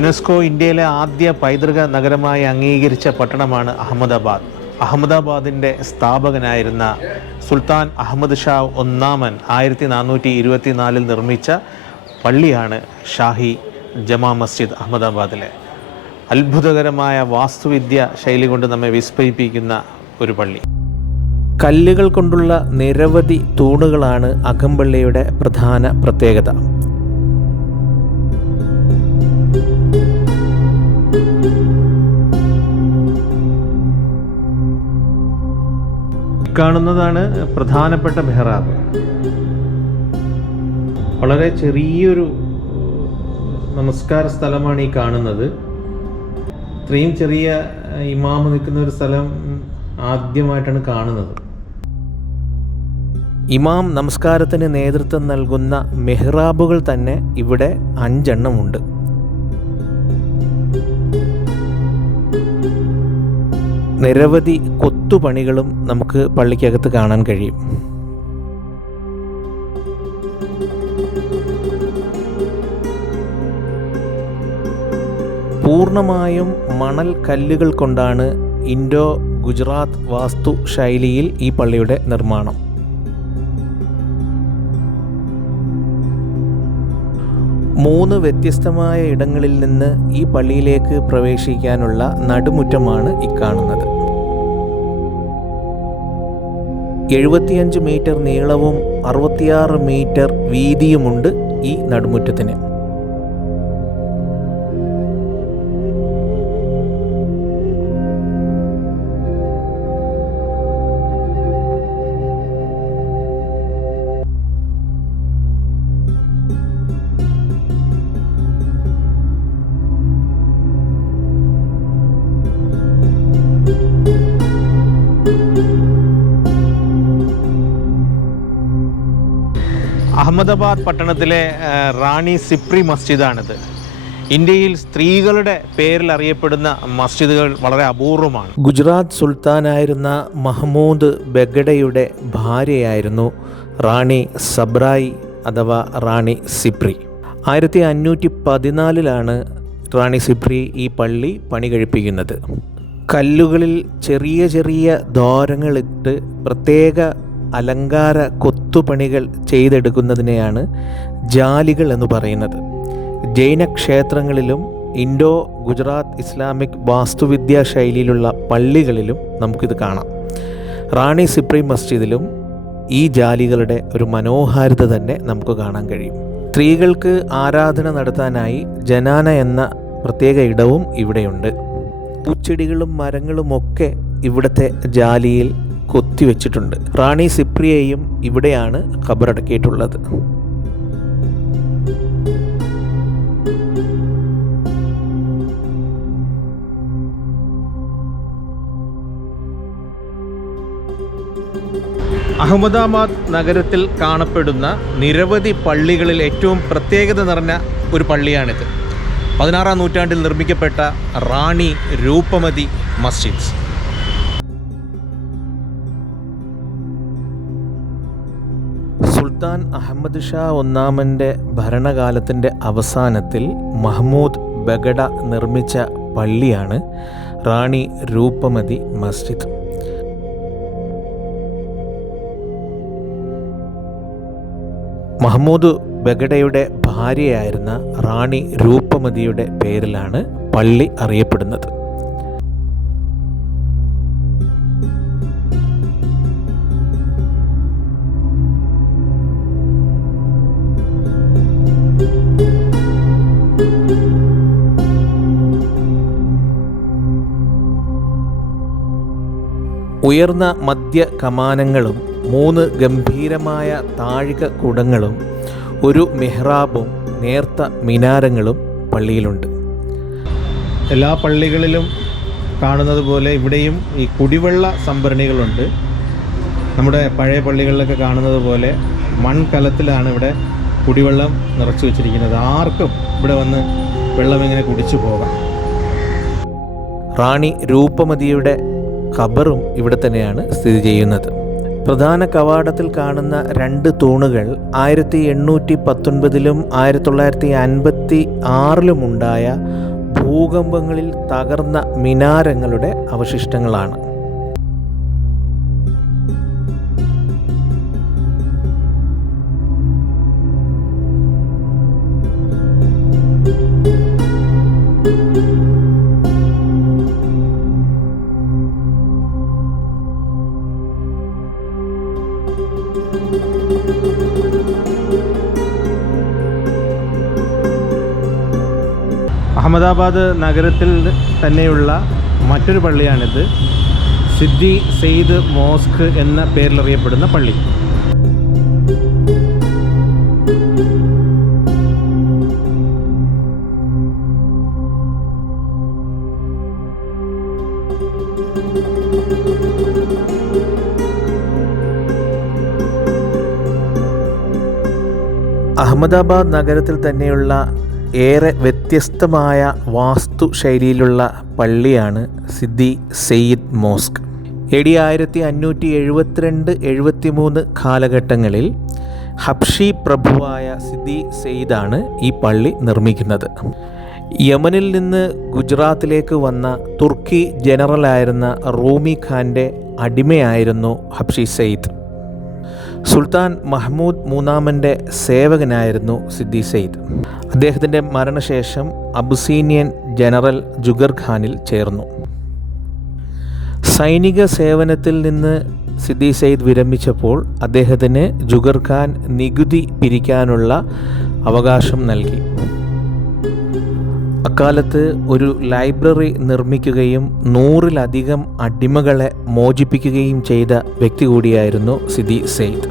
UNESCO ഇന്ത്യയിലെ ആദ്യ പൈതൃക നഗരമായി അംഗീകരിച്ച പട്ടണമാണ് അഹമ്മദാബാദ്. അഹമ്മദാബാദിൻ്റെ സ്ഥാപകനായിരുന്ന സുൽത്താൻ അഹമ്മദ് ഷാ ഒന്നാമൻ 1424 നിർമ്മിച്ച പള്ളിയാണ് ഷാഹി ജമാ മസ്ജിദ് അഹമ്മദാബാദിലെ. അത്ഭുതകരമായ വാസ്തുവിദ്യ ശൈലി കൊണ്ട് നമ്മെ വിസ്മയിപ്പിക്കുന്ന ഒരു പള്ളി. കല്ലുകൾ കൊണ്ടുള്ള നിരവധി തൂണുകളാണ് അകമ്പള്ളിയുടെ പ്രധാന പ്രത്യേകത. കാണുന്നതാണ് പ്രധാനപ്പെട്ട മെഹ്റാബ്. വളരെ ചെറിയൊരു നമസ്കാര സ്ഥലമാണ് ഈ കാണുന്നത്. ഇത്രയും ചെറിയ ഇമാമ് നിൽക്കുന്ന ഒരു സ്ഥലം ആദ്യമായിട്ടാണ് കാണുന്നത്. ഇമാം നമസ്കാരത്തിന് നേതൃത്വം നൽകുന്ന മെഹ്റാബുകൾ തന്നെ ഇവിടെ 5 എണ്ണമുണ്ട്. നിരവധി കൊത്തുപണികളും നമുക്ക് പള്ളിക്കകത്ത് കാണാൻ കഴിയും. പൂർണ്ണമായും മണൽ കല്ലുകൾ കൊണ്ടാണ് ഇൻഡോ ഗുജറാത്ത് വാസ്തു ശൈലിയിൽ ഈ പള്ളിയുടെ നിർമ്മാണം. മൂന്ന് വ്യത്യസ്തമായ ഇടങ്ങളിൽ നിന്ന് ഈ പള്ളിയിലേക്ക് പ്രവേശിക്കാനുള്ള നടുമുറ്റമാണ് ഇക്കാണുന്നത്. 75 മീറ്റർ നീളവും 66 മീറ്റർ വീതിയുമുണ്ട് ഈ നടുമുറ്റത്തിന്. അഹമ്മദാബാദ് പട്ടണത്തിലെ റാണി സിപ്രി മസ്ജിദാണിത്. ഇന്ത്യയിൽ സ്ത്രീകളുടെ പേരിൽ അറിയപ്പെടുന്ന മസ്ജിദുകൾ വളരെ അപൂർവമാണ്. ഗുജറാത്ത് സുൽത്താനായിരുന്ന മഹ്മൂദ് ബെഗഡയുടെ ഭാര്യയായിരുന്നു റാണി സബ്രായി അഥവാ റാണി സിപ്രി. 1514 റാണി സിപ്രി ഈ പള്ളി പണി കഴിപ്പിക്കുന്നത്. കല്ലുകളിൽ ചെറിയ ചെറിയ ദ്വാരങ്ങളിട്ട് പ്രത്യേക അലങ്കാര കൊത്തുപണികൾ ചെയ്തെടുക്കുന്നതിനെയാണ് ജാലികൾ എന്ന് പറയുന്നത്. ജൈന ക്ഷേത്രങ്ങളിലും ഇൻഡോ ഗുജറാത്ത് ഇസ്ലാമിക് വാസ്തുവിദ്യാ ശൈലിയിലുള്ള പള്ളികളിലും നമുക്കിത് കാണാം. റാണി സിപ്രി മസ്ജിദിലും ഈ ജാലികളുടെ ഒരു മനോഹാരിത തന്നെ നമുക്ക് കാണാൻ കഴിയും. സ്ത്രീകൾക്ക് ആരാധന നടത്താനായി ജനാന എന്ന പ്രത്യേക ഇടവും ഇവിടെയുണ്ട്. പൂച്ചെടികളും മരങ്ങളുമൊക്കെ ഇവിടുത്തെ ജാലിയിൽ കൊത്തിവെച്ചിട്ടുണ്ട്. റാണി സിപ്രിയെയും ഇവിടെയാണ് ഖബറടക്കിയിട്ടുള്ളത്. അഹമ്മദാബാദ് നഗരത്തിൽ കാണപ്പെടുന്ന നിരവധി പള്ളികളിൽ ഏറ്റവും പ്രത്യേകത നിറഞ്ഞ ഒരു പള്ളിയാണിത്. 16-ാം നൂറ്റാണ്ടിൽ നിർമ്മിക്കപ്പെട്ട റാണി രൂപമതി മസ്ജിദ്. സുൽത്താൻ അഹമ്മദ് ഷാ ഒന്നാമൻ്റെ ഭരണകാലത്തിൻ്റെ അവസാനത്തിൽ മഹ്മൂദ് ബെഗഡ നിർമ്മിച്ച പള്ളിയാണ് റാണി രൂപമതി മസ്ജിദ്. മഹ്മൂദ് ബെഗഡയുടെ ഭാര്യയായിരുന്ന റാണി രൂപമതിയുടെ പേരിലാണ് പള്ളി അറിയപ്പെടുന്നത്. ഉയർന്ന മധ്യ കമാനങ്ങളും 3 ഗംഭീരമായ താഴിക കുടങ്ങളും ഒരു മെഹ്റാബും നേർത്ത മിനാരങ്ങളും പള്ളിയിലുണ്ട്. എല്ലാ പള്ളികളിലും കാണുന്നത് പോലെ ഇവിടെയും ഈ കുടിവെള്ള സംഭരണികളുണ്ട്. നമ്മുടെ പഴയ പള്ളികളിലൊക്കെ കാണുന്നത് പോലെ മൺകലത്തിലാണ് ഇവിടെ കുടിവെള്ളം നിറച്ചു വച്ചിരിക്കുന്നത്. ആർക്കും ഇവിടെ വന്ന് വെള്ളം ഇങ്ങനെ കുടിച്ചു പോകാം. റാണി രൂപമതിയുടെ ഖബറും ഇവിടെ തന്നെയാണ് സ്ഥിതി ചെയ്യുന്നത്. പ്രധാന കവാടത്തിൽ കാണുന്ന 2 തൂണുകൾ 1819-ലും 1956-ലും ഉണ്ടായ ഭൂകമ്പങ്ങളിൽ തകർന്ന മിനാരങ്ങളുടെ അവശിഷ്ടങ്ങളാണ്. അഹമ്മദാബാദ് നഗരത്തിൽ തന്നെയുള്ള മറ്റൊരു പള്ളിയാണിത്. സിദ്ദി സെയ്ദ് മോസ്ക് എന്ന പേരിലറിയപ്പെടുന്ന പള്ളി. അഹമ്മദാബാദ് നഗരത്തിൽ തന്നെയുള്ള ഏറെ വ്യത്യസ്തമായ വാസ്തുശൈലിയിലുള്ള പള്ളിയാണ് സിദ്ദി സെയ്ദ് മോസ്ക്. AD 1572-73 കാലഘട്ടങ്ങളിൽ ഹബ്ഷി പ്രഭുവായ സിദ്ദി സെയ്ദാണ് ഈ പള്ളി നിർമ്മിക്കുന്നത്. യമനിൽ നിന്ന് ഗുജറാത്തിലേക്ക് വന്ന തുർക്കി ജനറലായിരുന്ന റൂമി ഖാൻ്റെ അടിമയായിരുന്നു ഹബ്ഷി സെയ്ദ്. സുൽത്താൻ മഹ്മൂദ് മൂന്നാമൻ്റെ സേവകനായിരുന്നു സിദ്ദി സെയ്ദ്. അദ്ദേഹത്തിൻ്റെ മരണശേഷം അബുസീനിയൻ ജനറൽ ജുഗർ ഖാനിൽ ചേർന്നു. സൈനിക സേവനത്തിൽ നിന്ന് സിദ്ദി സെയ്ദ് വിരമിച്ചപ്പോൾ അദ്ദേഹത്തിന് ജുഗർ ഖാൻ നികുതി പിരിക്കാനുള്ള അവകാശം നൽകി. അക്കാലത്ത് ഒരു ലൈബ്രറി നിർമ്മിക്കുകയും 100-ലധികം അടിമകളെ മോചിപ്പിക്കുകയും ചെയ്ത വ്യക്തി കൂടിയായിരുന്നു സിദ്ദി സെയ്ദ്.